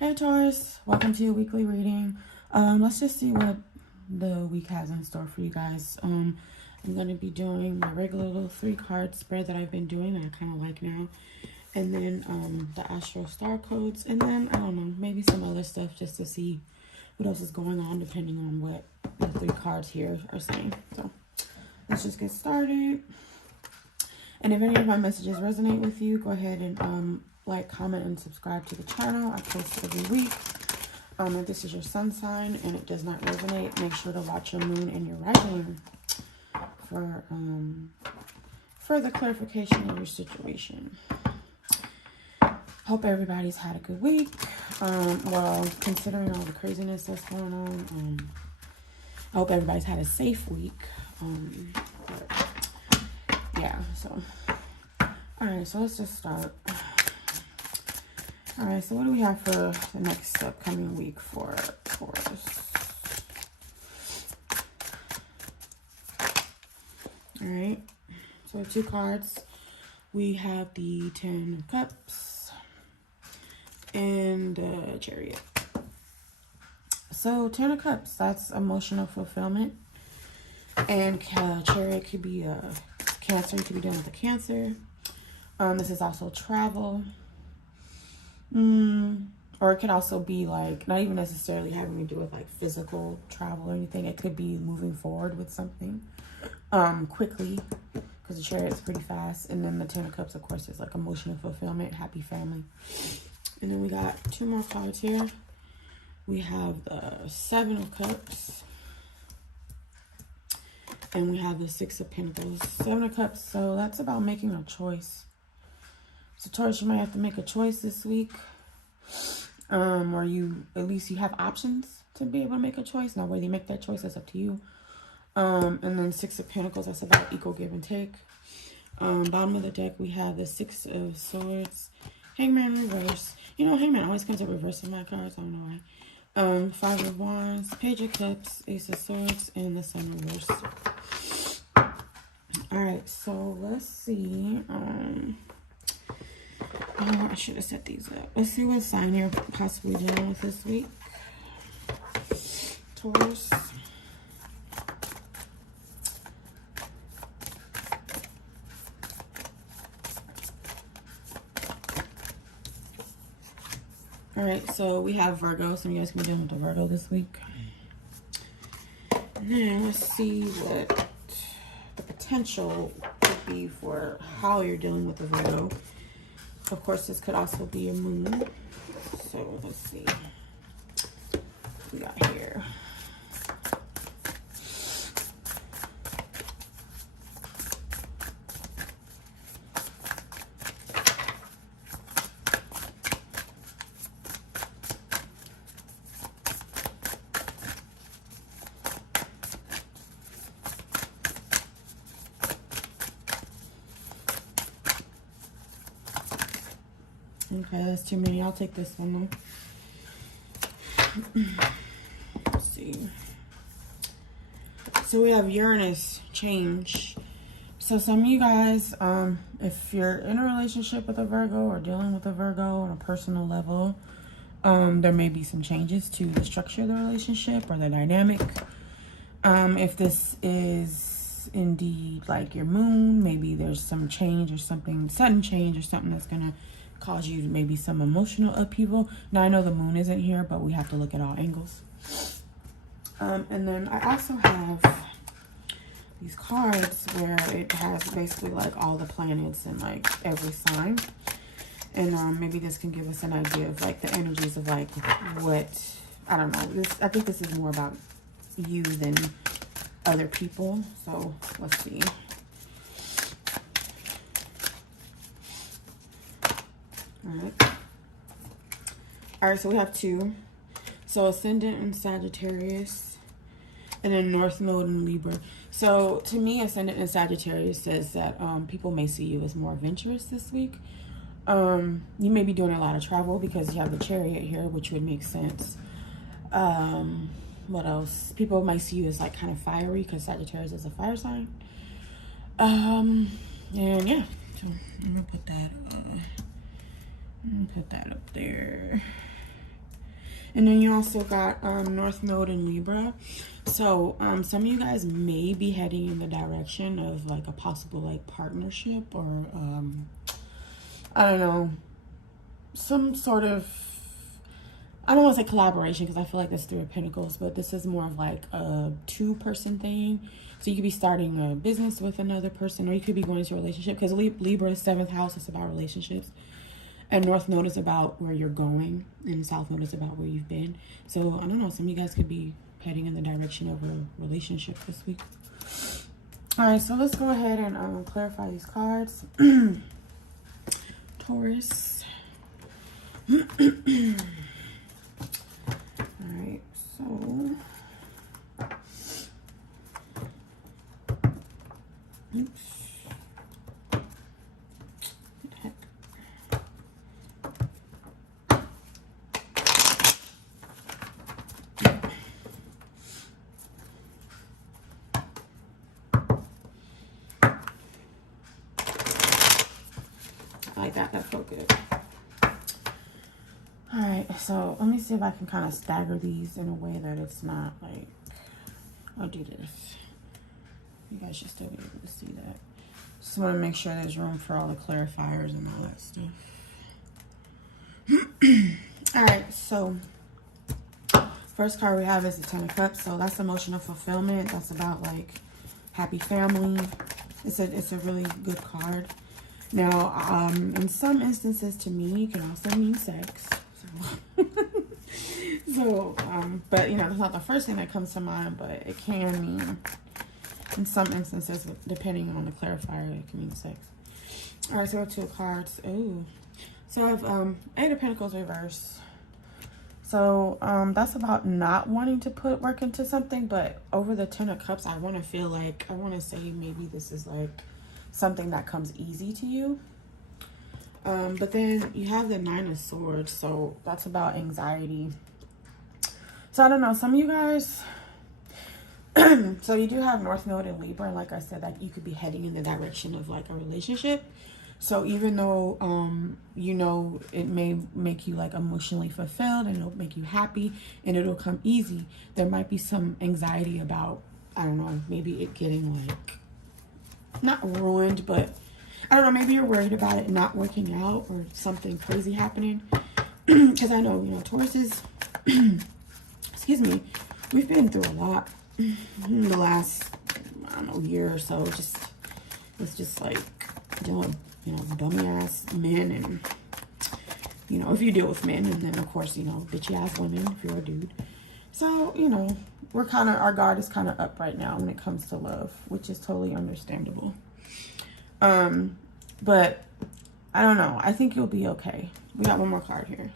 Hey Taurus, welcome to your weekly reading. Let's just see what the week has in store for you guys. I'm going to be doing my regular little 3-card spread that I've been doing that I kind of like now. And then the astro star codes. And then, I don't know, maybe some other stuff just to see what else is going on depending on what the 3 cards here are saying. So let's just get started. And if any of my messages resonate with you, go ahead and like, comment, and subscribe to the channel. I post every week. If this is your sun sign and it does not resonate, make sure to watch your moon and your rising for further clarification of your situation. Hope everybody's had a good week. Well, considering all the craziness that's going on, I hope everybody's had a safe week. Yeah, so all right, so let's just start. All right, so what do we have for the next upcoming week for Taurus? All right, so we have 2 cards. We have the 10 of Cups and the Chariot. So 10 of Cups, that's emotional fulfillment. And Chariot could be a Cancer. You could be dealing with a Cancer. This is also travel. Or it could also be like not even necessarily having to do with like physical travel or anything. It could be moving forward with something quickly, because the Chariot is pretty fast. And then the 10 of Cups, of course, is like emotional fulfillment, happy family. And then we got 2 more cards here. We have the 7 of Cups and we have the 6 of Pentacles. 7 of Cups, so that's about making a choice. So Taurus, you might have to make a choice this week. Or at least you have options to be able to make a choice. Now, whether you make that choice, that's up to you. And then 6 of Pentacles, that's about equal give and take. Bottom of the deck, we have the 6 of Swords, Hangman reverse. You know, Hangman always comes in reverse in my cards. I don't know why. 5 of Wands, Page of Cups, Ace of Swords, and the Sun reverse. All right, so let's see. I should have set these up. Let's see what sign you're possibly dealing with this week. Taurus. All right, so we have Virgo. Some of you guys can be dealing with the Virgo this week. Now let's see what the potential could be for how you're dealing with the Virgo. Of course, this could also be a moon. So let's see what we got here. Okay, that's too many. I'll take this one though. Let's see. So we have Uranus change. So some of you guys, if you're in a relationship with a Virgo or dealing with a Virgo on a personal level, there may be some changes to the structure of the relationship or the dynamic. If this is indeed like your moon, maybe there's some change or something, sudden change or something that's gonna cause you maybe some emotional upheaval. Now I know the moon isn't here, but we have to look at all angles. And then I also have these cards where it has basically like all the planets in like every sign. And maybe this can give us an idea of like the energies of like what, I don't know. I think this is more about you than other people. So let's see. All right, so we have 2. So ascendant in Sagittarius and then North Node in Libra. So to me, ascendant in Sagittarius says that people may see you as more adventurous this week. You may be doing a lot of travel because you have the Chariot here, which would make sense. What else? People might see you as like kind of fiery because Sagittarius is a fire sign. And yeah, so I'm gonna put that up there. And then you also got North Node in Libra. So some of you guys may be heading in the direction of like a possible like partnership or I don't know, some sort of, I don't want to say collaboration because I feel like that's Three of Pentacles, but this is more of like a two-person thing. So you could be starting a business with another person, or you could be going into a relationship, because Libra is 7th house, it's about relationships. And North Node is about where you're going, and South Node is about where you've been. So I don't know, some of you guys could be heading in the direction of a relationship this week. All right, so let's go ahead and clarify these cards. Taurus. All right, so oops. Like that felt good. All right, so let me see if I can kind of stagger these in a way that it's not like, I'll do this. You guys should still be able to see that. Just want to make sure there's room for all the clarifiers and all that stuff. All right, so first card we have is the Ten of Cups. So that's emotional fulfillment. That's about like happy family. It's a really good card. Now, in some instances, to me, it can also mean sex. So, but you know, that's not the first thing that comes to mind, but it can mean, in some instances, depending on the clarifier, it can mean sex. All right, so I have 2 cards. Ooh, so I have 8 of Pentacles reverse. So that's about not wanting to put work into something, but over the 10 of Cups, I want to feel like, I want to say maybe this is like something that comes easy to you. But then you have the 9 of Swords, so that's about anxiety. So I don't know, some of you guys, so you do have North Node in Libra, and like I said, that you could be heading in the direction of like a relationship. So even though, you know, it may make you like emotionally fulfilled and it'll make you happy and it'll come easy, there might be some anxiety about, I don't know, maybe it getting like, not ruined, but I don't know, maybe you're worried about it not working out or something crazy happening. Because I know, you know, Tauruses, excuse me, we've been through a lot in the last, I don't know, year or so. It's just like dealing with, you know, dummy ass men, and, you know, if you deal with men, and then of course, you know, bitchy ass women if you're a dude. So, you know, we're kind of, our guard is kind of up right now when it comes to love, which is totally understandable. But I don't know. I think you'll be okay. We got one more card here.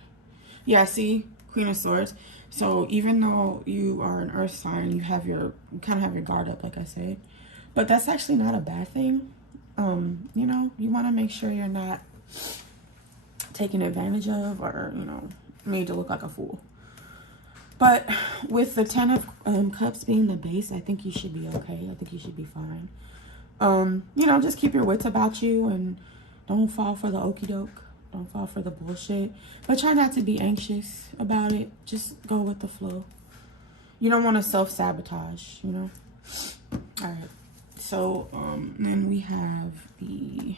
Yeah, see, Queen of Swords. So even though you are an earth sign, you kind of have your guard up, like I said. But that's actually not a bad thing. You know, you want to make sure you're not taken advantage of or, you know, made to look like a fool. But with the 10 of Cups being the base, I think you should be okay. I think you should be fine. You know, just keep your wits about you and don't fall for the okie doke. Don't fall for the bullshit. But try not to be anxious about it. Just go with the flow. You don't want to self-sabotage, you know? All right. So, then we have the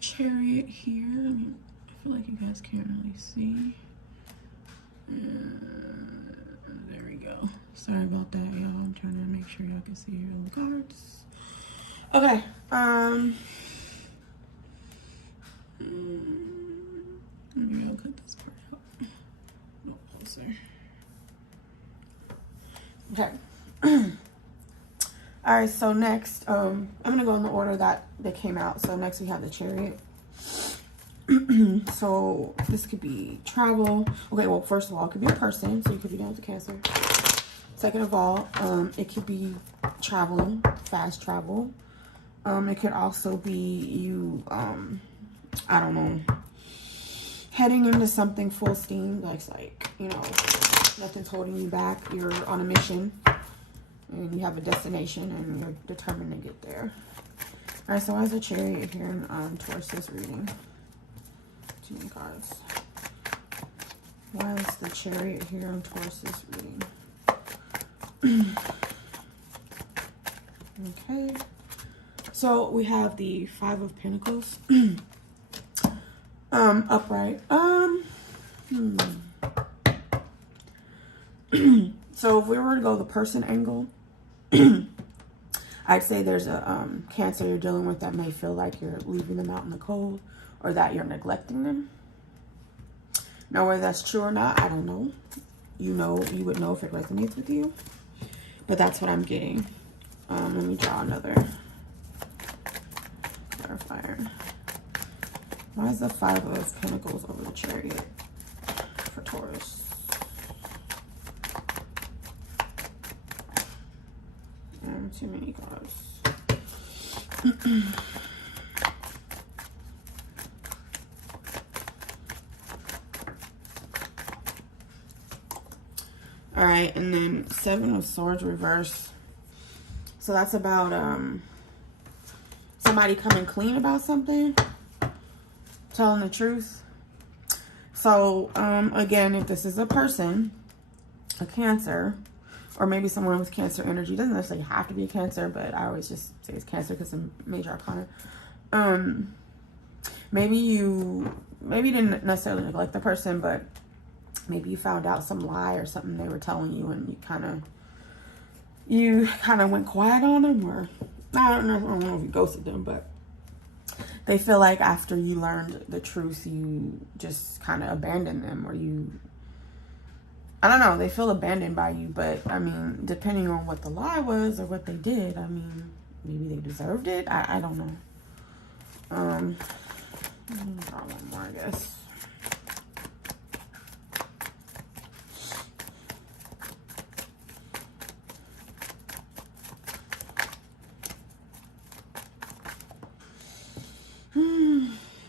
Chariot here. I feel like you guys can't really see. There we go. Sorry about that, y'all. I'm trying to make sure y'all can see here the cards. Okay. Maybe I'll cut this part out. No, closer. Okay. All right. So next, I'm gonna go in the order that they came out. So next we have the Chariot. So this could be travel. Okay, well, first of all, it could be a person, so you could be down to Cancer. Second of all, it could be traveling, fast travel. It could also be you, I don't know, heading into something full steam, like, you know, nothing's holding you back. You're on a mission and you have a destination and you're determined to get there. All right, so as a Chariot here in Taurus reading. Too many cards. Why is the Chariot here on Taurus's reading? Okay. So we have the Five of Pentacles. Upright. So if we were to go the person angle, I'd say there's a Cancer you're dealing with that may feel like you're leaving them out in the cold or that you're neglecting them. Now, whether that's true or not, I don't know. You would know if it resonates with you. But that's what I'm getting. Let me draw another clarifier. Why is the Five of Pentacles over the Chariot for Taurus? Too many cards. All right, and then Seven of Swords reverse. So that's about somebody coming clean about something, telling the truth. So again, if this is a person, a Cancer, or maybe someone with Cancer energy, doesn't necessarily have to be a Cancer, but I always just say it's Cancer because it's a major arcana. Maybe you didn't necessarily neglect the person, but maybe you found out some lie or something they were telling you, and you kind of went quiet on them, or I don't know if you ghosted them, but they feel like after you learned the truth, you just kind of abandoned them, or I don't know, they feel abandoned by you. But I mean, depending on what the lie was or what they did, I mean, maybe they deserved it. I don't know. Draw one more, I guess.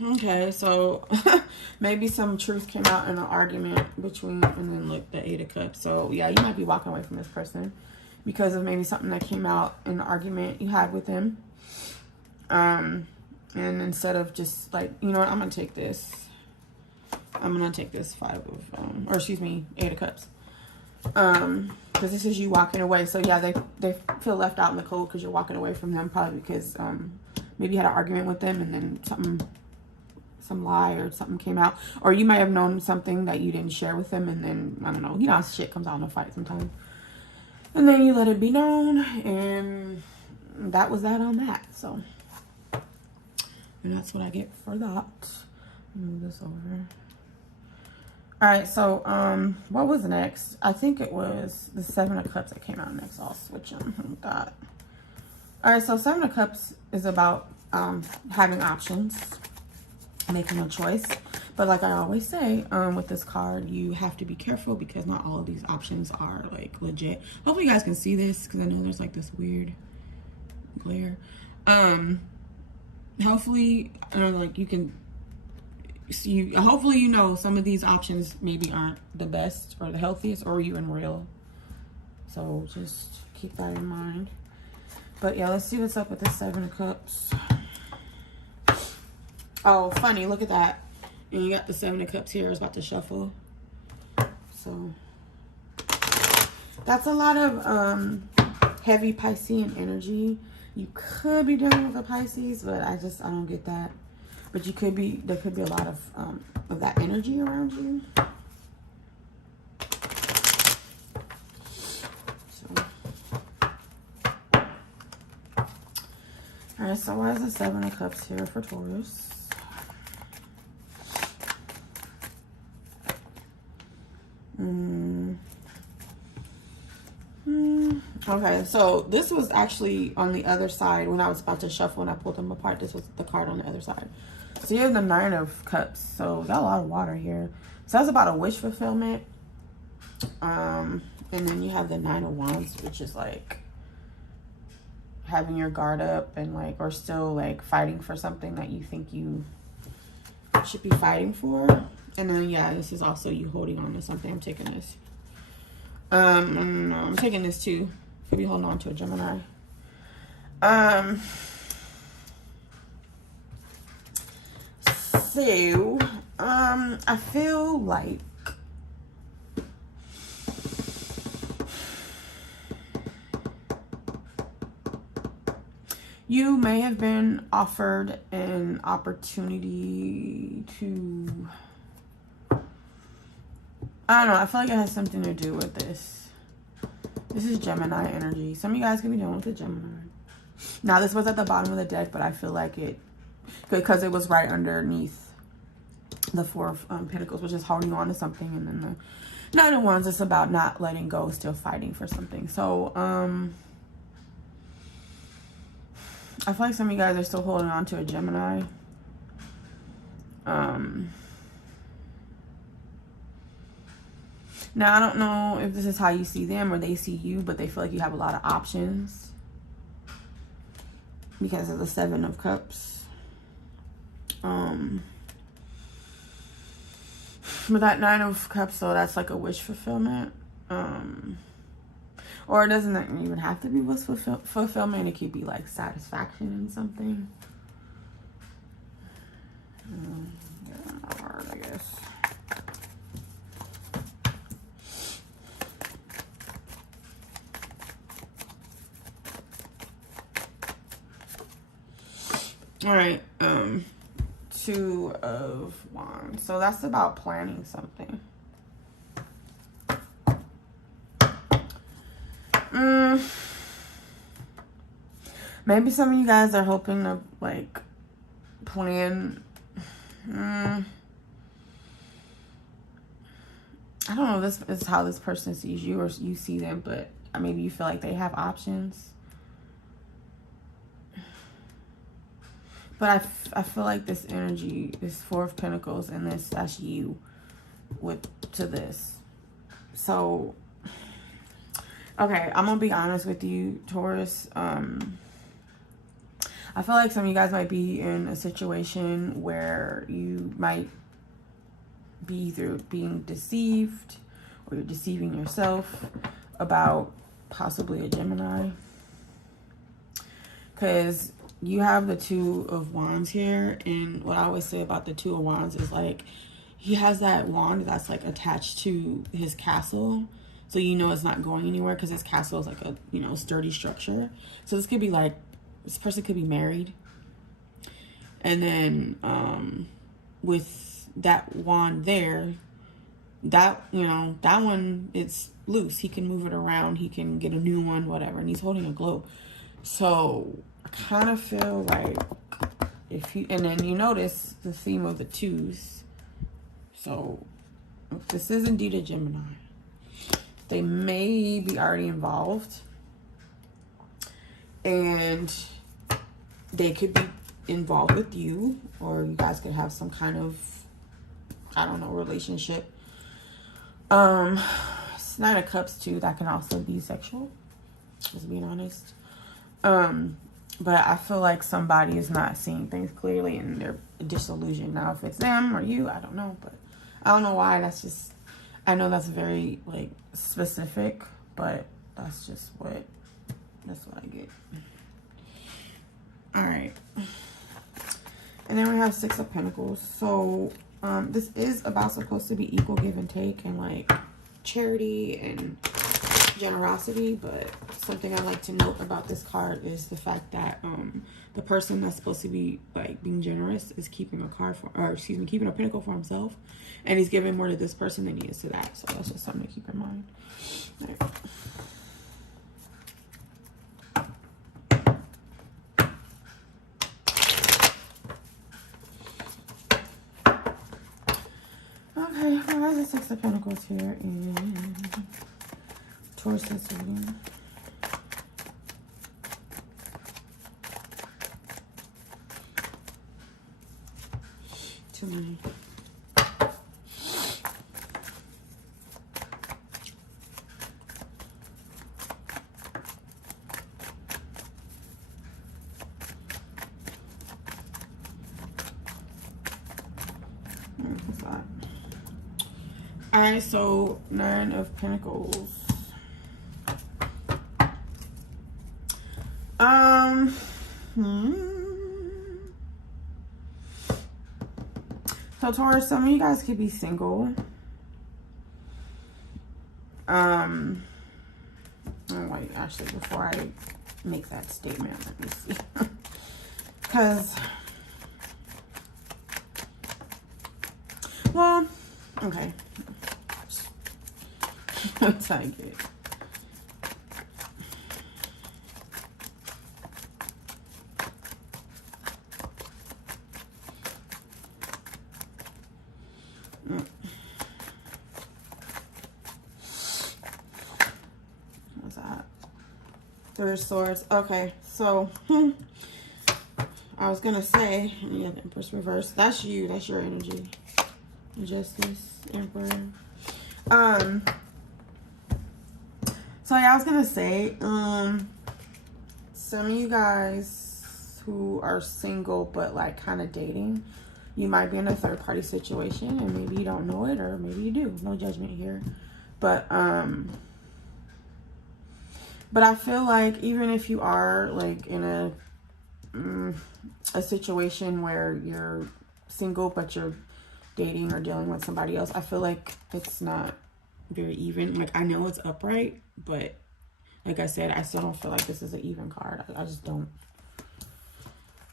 Okay, so maybe some truth came out in an argument between, and then look, the Eight of Cups. So yeah, you might be walking away from this person because of maybe something that came out in the argument you had with him. And instead of just like, you know what, I'm gonna take this. I'm gonna take this Eight of Cups. Because this is you walking away. So yeah, they feel left out in the cold because you're walking away from them, probably because maybe you had an argument with them and then some lie or something came out, or you might have known something that you didn't share with them, and then I don't know, you know how shit comes out in a fight sometimes, and then you let it be known, and that was that on that. So, and that's what I get for that. Move this over. All right, so what was next? I think it was the Seven of Cups that came out next. I'll switch them with that. All right, so Seven of Cups is about having options, making a choice. But like I always say, with this card, you have to be careful because not all of these options are like legit. Hopefully you guys can see this because I know there's like this weird glare. Hopefully like you can see, hopefully you know some of these options maybe aren't the best or the healthiest, or you in real. So just keep that in mind. But yeah, let's see what's up with this Seven of Cups. Oh, funny, look at that. And you got the Seven of Cups here. I was about to shuffle. So that's a lot of heavy Piscean energy. You could be dealing with a Pisces, but I don't get that. But there could be a lot of that energy around you. So, all right, so why is the Seven of Cups here for Taurus? Okay, so this was actually on the other side when I was about to shuffle and I pulled them apart. This was the card on the other side. So you have the Nine of Cups. So we got a lot of water here. So that's about a wish fulfillment. And then you have the Nine of Wands, which is like having your guard up and like, or still like fighting for something that you think you should be fighting for. And then yeah, this is also you holding on to something. I'm taking this. I'm taking this too. Could be holding on to a Gemini. So I feel like You may have been offered an opportunity to, I don't know, I feel like it has something to do with this. This is Gemini energy. Some of you guys can be dealing with a Gemini. Now, this was at the bottom of the deck, but I feel like it, because it was right underneath the Four of Pentacles, which is holding on to something, and then the Nine of Wands is about not letting go, still fighting for something. So, I feel like some of you guys are still holding on to a Gemini. Now, I don't know if this is how you see them or they see you, but they feel like you have a lot of options because of the Seven of Cups. But that Nine of Cups, so that's like a wish fulfillment. Or it doesn't even have to be wish fulfillment. It could be like satisfaction in something. Yeah, hard, I guess. All right, Two of Wands. So that's about planning something. Maybe some of you guys are hoping to like plan. I don't know if this is how this person sees you or you see them, but maybe you feel like they have options. But I feel like this energy, this Four of Pentacles, and this, that's you to this. So, okay, I'm going to be honest with you, Taurus. I feel like some of you guys might be in a situation where you might be either being deceived or you're deceiving yourself about possibly a Gemini. Because you have the Two of Wands here, and what I always say about the Two of Wands is like he has that wand that's like attached to his castle, so you know it's not going anywhere because his castle is like a, you know, sturdy structure. So this could be like, this person could be married, and then with that wand there, that, you know, that one, it's loose. He can move it around, he can get a new one, whatever, and he's holding a globe. So I kind of feel like if you, and then you notice the theme of the twos. So if this is indeed a Gemini, they may be already involved, and they could be involved with you, or you guys could have some kind of, I don't know, relationship. It's Nine of Cups too. That can also be sexual, just being honest. But I feel like somebody is not seeing things clearly and they're disillusioned. Now, if it's them or you, I don't know, but I don't know why. That's just, I know that's very like specific, but that's just what, that's what I get. All right. And then we have Six of Pentacles. So this is about supposed to be equal give and take and like charity and generosity, but something I like to note about this card is the fact that the person that's supposed to be like being generous is keeping a card for, or excuse me, keeping a pentacle for himself, and he's giving more to this person than he is to that. So that's just something to keep in mind. All right. Okay, well, there's a Six of Pentacles here in Taurus reading. Too many. What's that? Alright, so Nine of Pentacles. So Taurus, some of you guys could be single. Oh wait, actually, before I make that statement. Let me see. Because, well, okay. Let's take it. What's that? Three of Swords. Okay, so I was gonna say, yeah, the Empress reverse. That's you. That's your energy. Justice, Emperor. So yeah, I was gonna say, some of you guys who are single but like kind of dating, you might be in a third party situation, and maybe you don't know it, or maybe you do. No judgment here, but I feel like even if you are like in a situation where you're single but you're dating or dealing with somebody else, I feel like it's not very even. Like, I know it's upright, but like I said, I still don't feel like this is an even card. I just don't.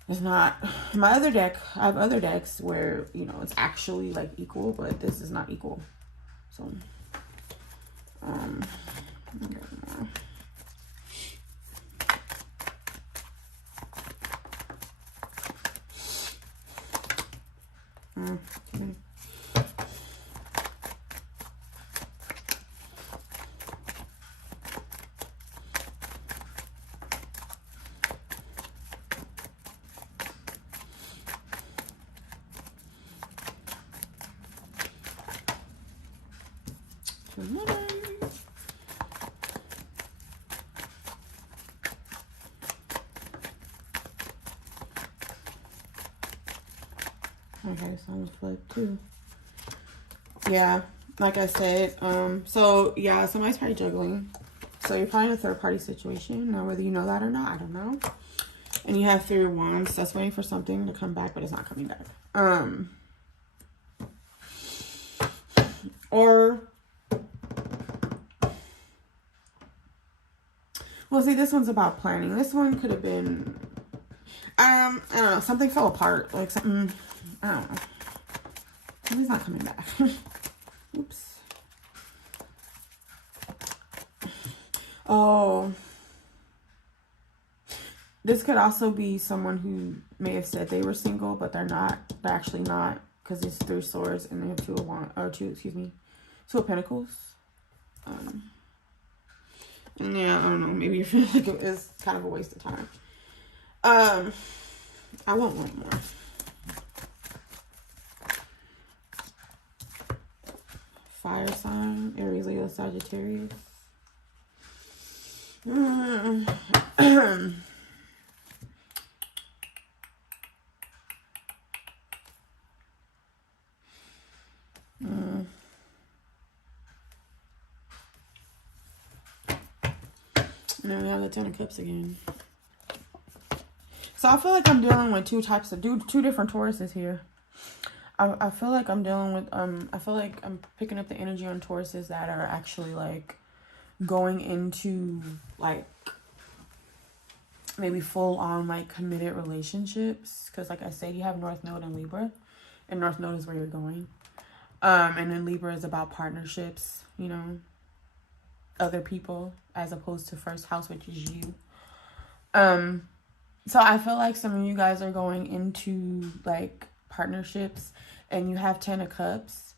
It's not. My other deck, I have other decks where, you know, it's actually like equal, but this is not equal. So, okay. Okay, so I'm gonna flip too. Yeah, like I said, so yeah, somebody's probably juggling. So you're probably in a third party situation. Now, whether you know that or not, I don't know. And you have Three of Wands. That's waiting for something to come back, but it's not coming back. Or, well, see, this one's about planning. This one could have been, I don't know, something fell apart. Like something, I don't know. It's not coming back. Oops. Oh. This could also be someone who may have said they were single, but they're not. They're actually not, because it's Three of Swords and they have Two of Pentacles. And yeah, I don't know. Maybe you feel like it was kind of a waste of time. I want one more. Fire sign, Aries, Leo, Sagittarius. Now we have the Ten of Cups again. So I feel like I'm dealing with two different Tauruses here. I feel like I'm dealing with, I feel like I'm picking up the energy on Tauruses that are actually like going into like maybe full on like committed relationships. Because like I said, you have North Node and Libra, and North Node is where you're going. And then Libra is about partnerships, you know, other people, as opposed to first house, which is you. So I feel like some of you guys are going into like partnerships, and you have Ten of Cups,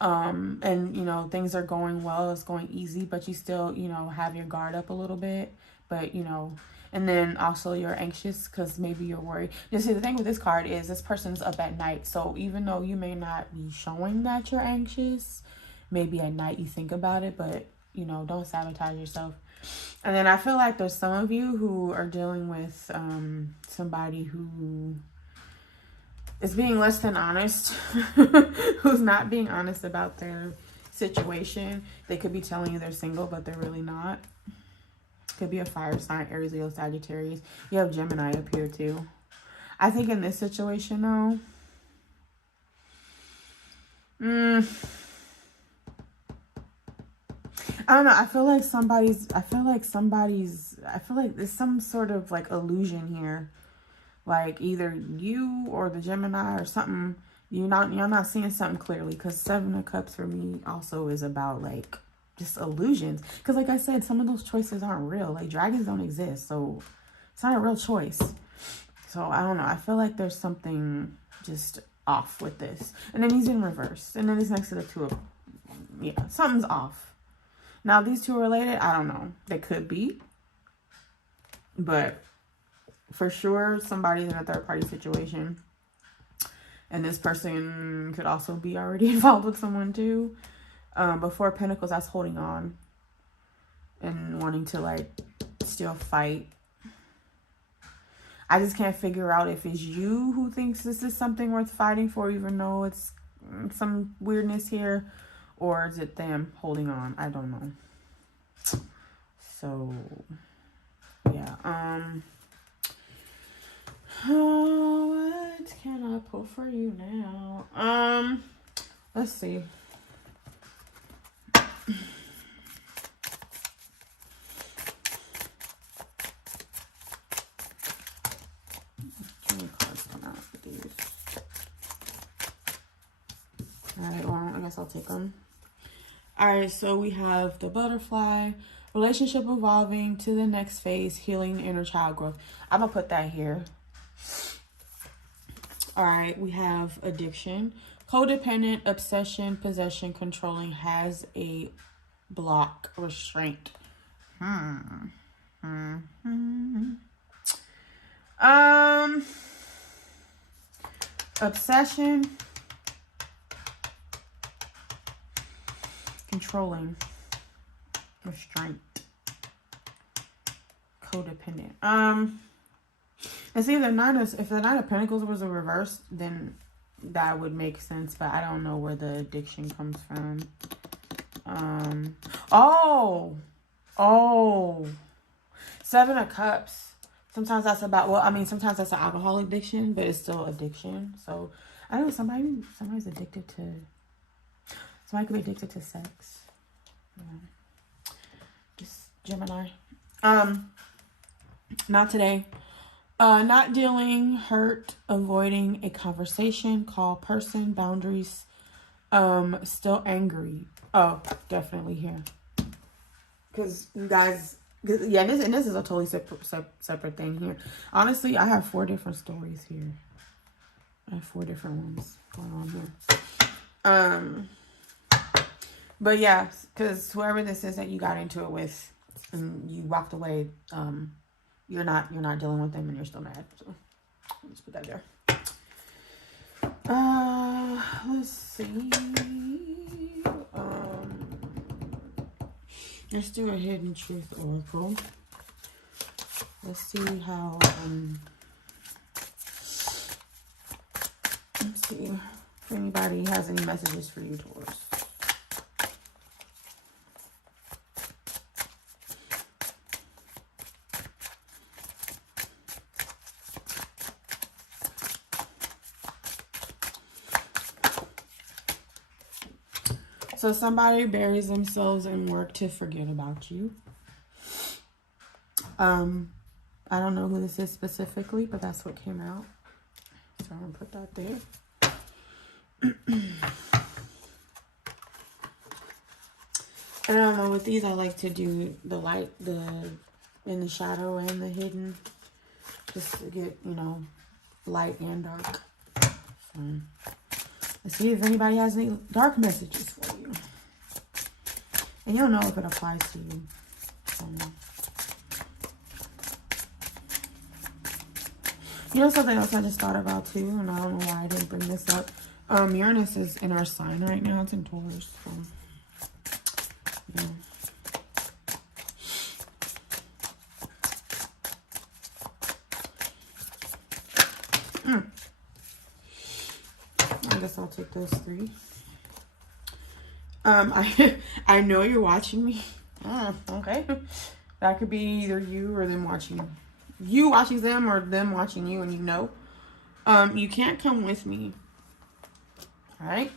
and you know, things are going well, it's going easy, but you still, you know, have your guard up a little bit, but you know, and then also you're anxious because maybe you're worried. You see, the thing with this card is this person's up at night, so even though you may not be showing that you're anxious, maybe at night you think about it, but you know, don't sabotage yourself. And then I feel like there's some of you who are dealing with somebody who is being less than honest, who's not being honest about their situation. They could be telling you they're single, but they're really not. Could be a fire sign, Aries, Leo, Sagittarius. You have Gemini up here too. I think in this situation though, I don't know. I feel like there's some sort of like illusion here. Like either you or the Gemini or something. You're not seeing something clearly, because Seven of Cups for me also is about like just illusions. Because like I said, some of those choices aren't real. Like dragons don't exist, so it's not a real choice. So I don't know. I feel like there's something just off with this. And then he's in reverse. And then he's next to the two of, yeah, something's off. Now these two are related. I don't know. They could be. But for sure, somebody's in a third party situation. And this person could also be already involved with someone too. But Four of Pentacles, that's holding on. And wanting to like still fight. I just can't figure out if it's you who thinks this is something worth fighting for, even though it's some weirdness here, or is it them holding on? I don't know. So, yeah. What can I pull for you now? Let's see. Alright, well, I guess I'll take them. Alright, so we have the butterfly, relationship evolving to the next phase, healing inner child growth. I'm going to put that here. Alright, we have addiction, codependent, obsession, possession, controlling, has a block, restraint. Obsession, controlling, restraint, codependent. Let's see, if the Nine of Pentacles was a reverse, then that would make sense, but I don't know where the addiction comes from. Seven of Cups. Sometimes that's about, well, I mean, sometimes that's an alcohol addiction, but it's still addiction. So I don't know, somebody's addicted to, somebody could be addicted to sex. Yeah. Just Gemini. Not today. Not dealing, hurt, avoiding a conversation, call person, boundaries, still angry. Oh, definitely here. Because you guys, yeah, and this is a totally separate thing here. Honestly, I have 4 different stories here. I have 4 different ones going on here. But yeah, because whoever this is that you got into it with and you walked away, you're not dealing with them and you're still mad. So I'll just put that there. Let's see. Let's do a hidden truth oracle. Let's see how let's see if anybody has any messages for you, Taurus. So somebody buries themselves in work to forget about you. I don't know who this is specifically, but that's what came out. So I'm gonna put that there. I don't know, with these I like to do the light, in the shadow and the hidden. Just to get, you know, light and dark. So let's see if anybody has any dark messages for you. And you'll know if it applies to you. You know something else I just thought about too, and I don't know why I didn't bring this up. Uranus is in our sign right now. It's in Taurus. So, yeah. I guess I'll take those 3. I know you're watching me. Okay. That could be either you or them watching you. You watching them or them watching you, and you know. You can't come with me. Alright?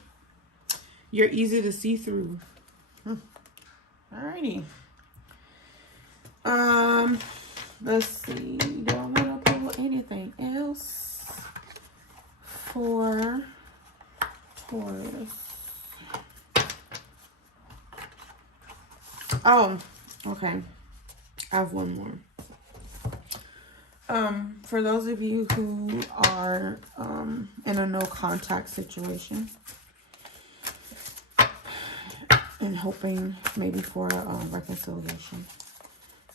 You're easy to see through. Alrighty. Let's see. Do I want to pull anything else for Taurus? Oh, okay. I have one more. For those of you who are in a no contact situation and hoping maybe for a reconciliation.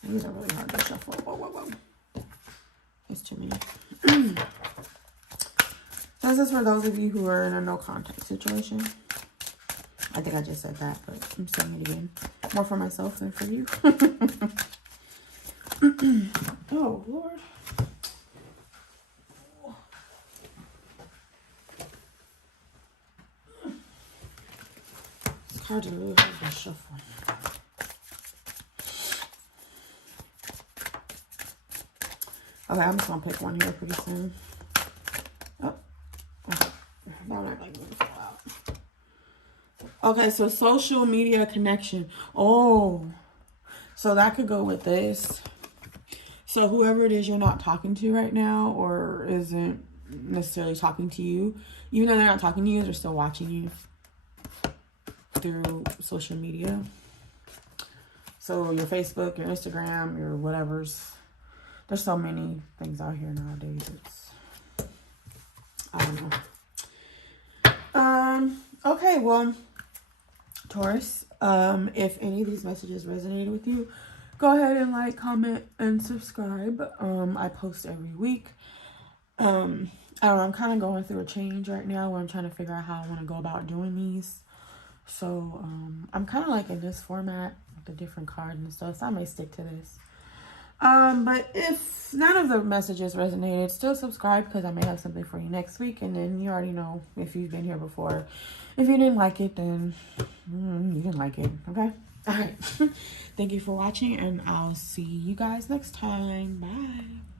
These are really hard to shuffle. Whoa, whoa, whoa. It's too many. This is for those of you who are in a no contact situation. I think I just said that, but I'm saying it again. More for myself than for you. Oh, Lord. It's hard to really hard to shuffle. Okay, I'm just gonna pick one here pretty soon. Oh, okay. That might like move out. Okay, so social media connection. Oh, so that could go with this. So whoever it is you're not talking to right now, or isn't necessarily talking to you, even though they're not talking to you, they're still watching you through social media. So your Facebook, your Instagram, your whatever's. There's so many things out here nowadays. It's, I don't know. Okay, well, Taurus, if any of these messages resonated with you, go ahead and like, comment, and subscribe. I post every week. I don't know, I'm kind of going through a change right now where I'm trying to figure out how I want to go about doing these. So, I'm kind of like in this format with the different cards and stuff, so I may stick to this. But if none of the messages resonated, still subscribe because I may have something for you next week. And then you already know if you've been here before. If you didn't like it, then you didn't like it. Okay? All right. Thank you for watching, and I'll see you guys next time. Bye.